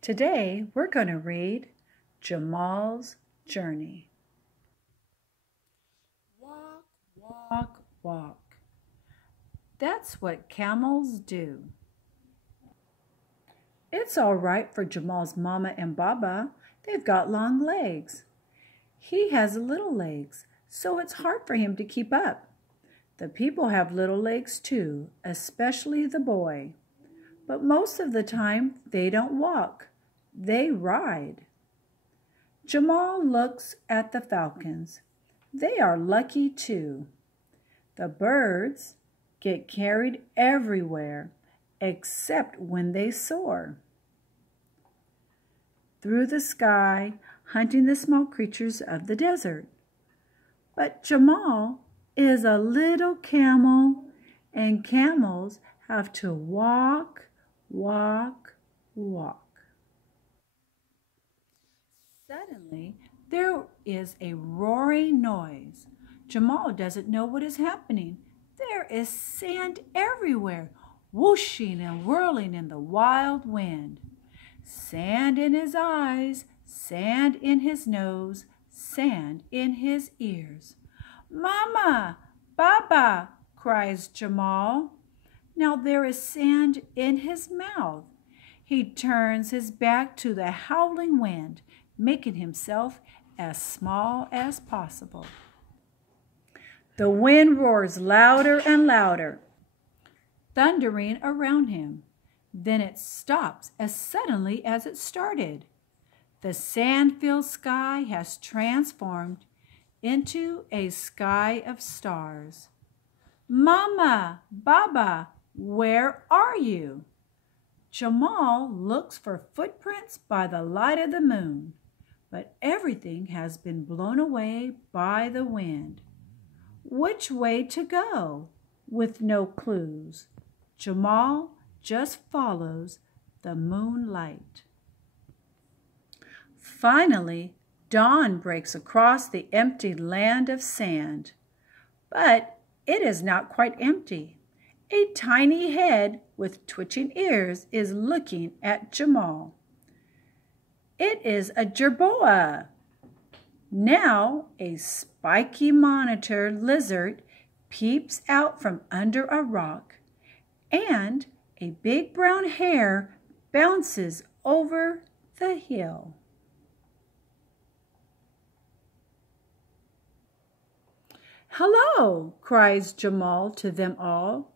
Today we're going to read Jamal's Journey. Walk, walk, walk. That's what camels do. It's all right for Jamal's mama and baba. They've got long legs. He has little legs, so it's hard for him to keep up. The people have little legs too, especially the boy. But most of the time, they don't walk. They ride. Jamal looks at the falcons. They are lucky too. The birds get carried everywhere, except when they soar through the sky, hunting the small creatures of the desert. But Jamal is a little camel, and camels have to walk, walk, walk. Suddenly, there is a roaring noise. Jamal doesn't know what is happening. There is sand everywhere, whooshing and whirling in the wild wind. Sand in his eyes, sand in his nose, sand in his ears. "Mama! Baba!" cries Jamal. Now there is sand in his mouth. He turns his back to the howling wind, making himself as small as possible. The wind roars louder and louder, thundering around him. Then it stops as suddenly as it started. The sand-filled sky has transformed into a sky of stars. "Mama, Baba, where are you?" Jamal looks for footprints by the light of the moon, but everything has been blown away by the wind. Which way to go? With no clues, Jamal just follows the moonlight. Finally, dawn breaks across the empty land of sand. But it is not quite empty. A tiny head with twitching ears is looking at Jamal. It is a jerboa. Now a spiky monitor lizard peeps out from under a rock, and a big brown hare bounces over the hill. "Hello," cries Jamal to them all.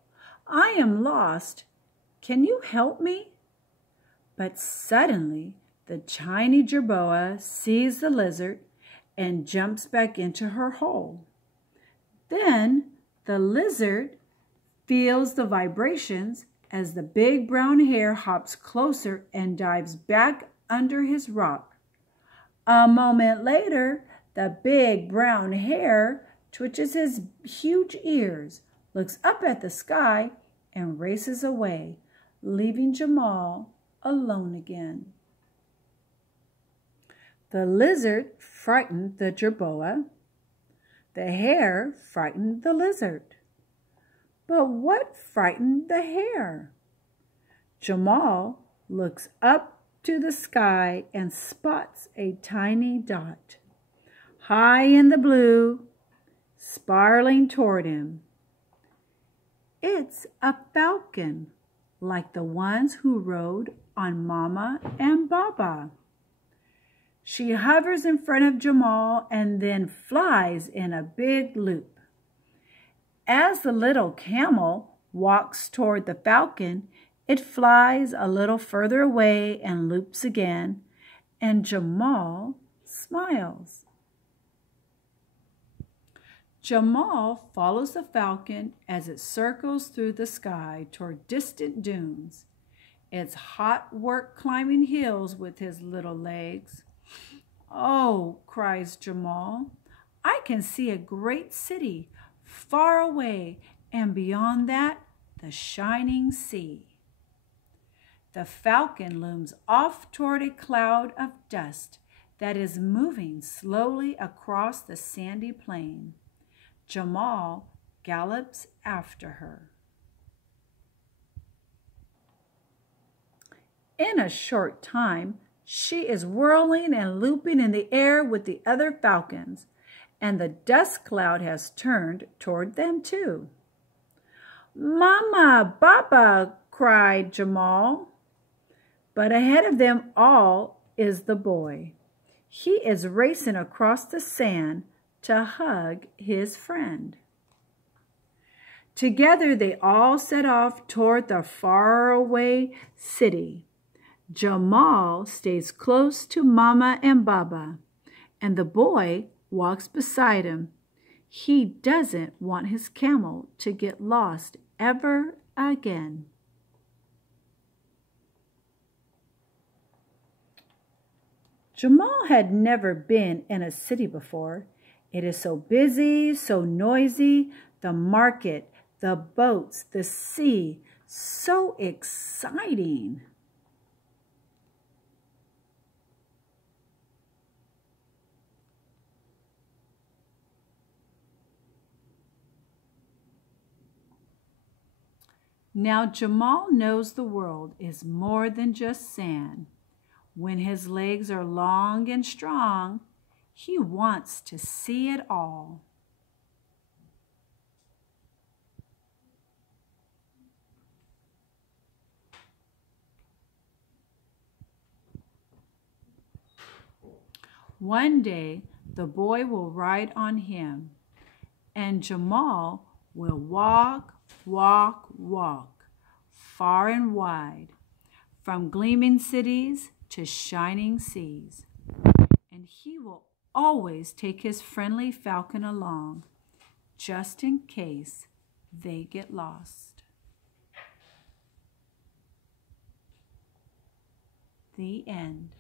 "I am lost. Can you help me?" But suddenly the tiny jerboa sees the lizard and jumps back into her hole. Then the lizard feels the vibrations as the big brown hare hops closer and dives back under his rock. A moment later, the big brown hare twitches his huge ears, looks up at the sky, and races away, leaving Jamal alone again. The lizard frightened the jerboa. The hare frightened the lizard. But what frightened the hare? Jamal looks up to the sky and spots a tiny dot, high in the blue, spiraling toward him. It's a falcon, like the ones who rode on Mama and Baba. She hovers in front of Jamal and then flies in a big loop. As the little camel walks toward the falcon, it flies a little further away and loops again, and Jamal smiles. Jamal follows the falcon as it circles through the sky toward distant dunes. It's hot work climbing hills with his little legs. "Oh," cries Jamal, "I can see a great city far away, and beyond that, the shining sea." The falcon looms off toward a cloud of dust that is moving slowly across the sandy plain. Jamal gallops after her. In a short time, she is whirling and looping in the air with the other falcons, and the dust cloud has turned toward them too. "Mama, Baba," cried Jamal. But ahead of them all is the boy. He is racing across the sand to hug his friend. Together they all set off toward the faraway city. Jamal stays close to Mama and Baba, and the boy walks beside him. He doesn't want his camel to get lost ever again. Jamal had never been in a city before. It is so busy, so noisy, the market, the boats, the sea, so exciting. Now Jamal knows the world is more than just sand. When his legs are long and strong, he wants to see it all. One day, the boy will ride on him, and Jamal will walk, walk, walk, far and wide, from gleaming cities to shining seas. And he will always take his friendly falcon along, just in case they get lost. The end.